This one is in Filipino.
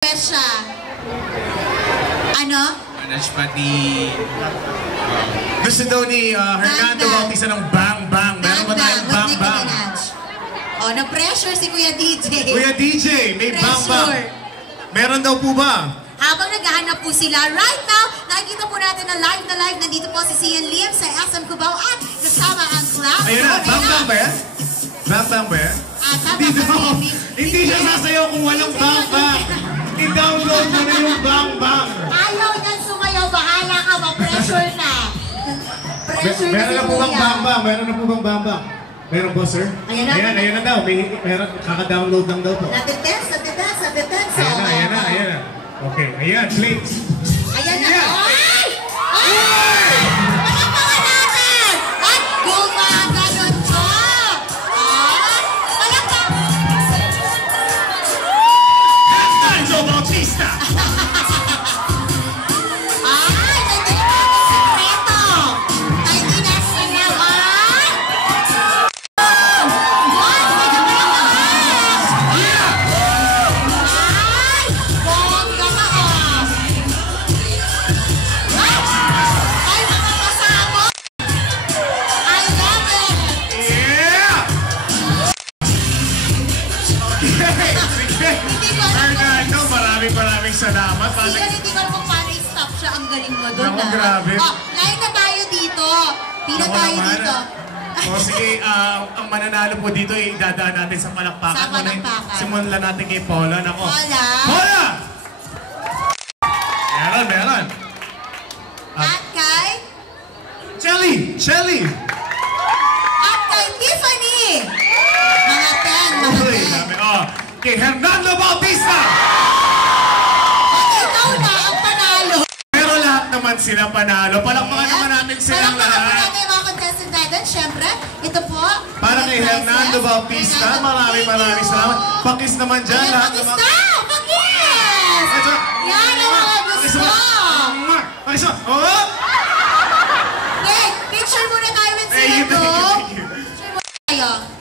Siya. Ano? Manage pati... gusto daw ni Hernando Bautista ng Bang Bang. Meron ba tayong Bang Bang? Oh, na-pressure si Kuya DJ. Kuya DJ, may Bang Bang. Meron daw po ba? Habang naghahanap po sila, right now, nakikita po natin na live, nandito po si Sian Liam sa SM Cubao at kasama ang class. Ayun na, Bang Bang ba yan? Bang Bang ba yan? Hindi siya sasayaw kung walang Bang Bang. I-download mo na yung Bang Bang. Ayaw niyan sumayaw, bahala ka, ma-pressure na. Pressure meron na po bang Bang Bang? Meron na po bang Bang Bang? Meron po, sir? Ayan na daw. Meron, kaka-download lang daw po. Natitens. Ayan na. Okay, ayan, please. Ayan na. Ay! Ay! Palakpakan natin! At gumaganon ko! At palakpakan! Hernando Bautista! Ay! Nandito na ang sekreto! Nandito na naman! Maraming salamat. Sige, hindi ko naman paano i-stop siya. Ang galing mo doon. Naku, grabe. Oh, lain na tayo dito. Pila tayo dito. O sige, ang mananalo po dito ay idadaan natin sa palakpakan. Sa palakpakan. Simulan natin kay Paula. Nako. Paula! Meron. At kay? Shelly! At kay Tiffany! Mga 10. Oh, kay Hernando Bautista! Ikaw na ang panalo. Pero lahat naman sila panalo. Palakpakan naman natin silang lahat. Palakpakan po natin yung mga contestant natin. Siyempre, ito po. Para kay Hernando Bautista, maraming salamat. Pakis naman dyan. Pakis na! Pakis! Yan ang mga gusto. Pakis na! Oh! Okay, picture muna tayo with Sir Dog. Picture muna tayo.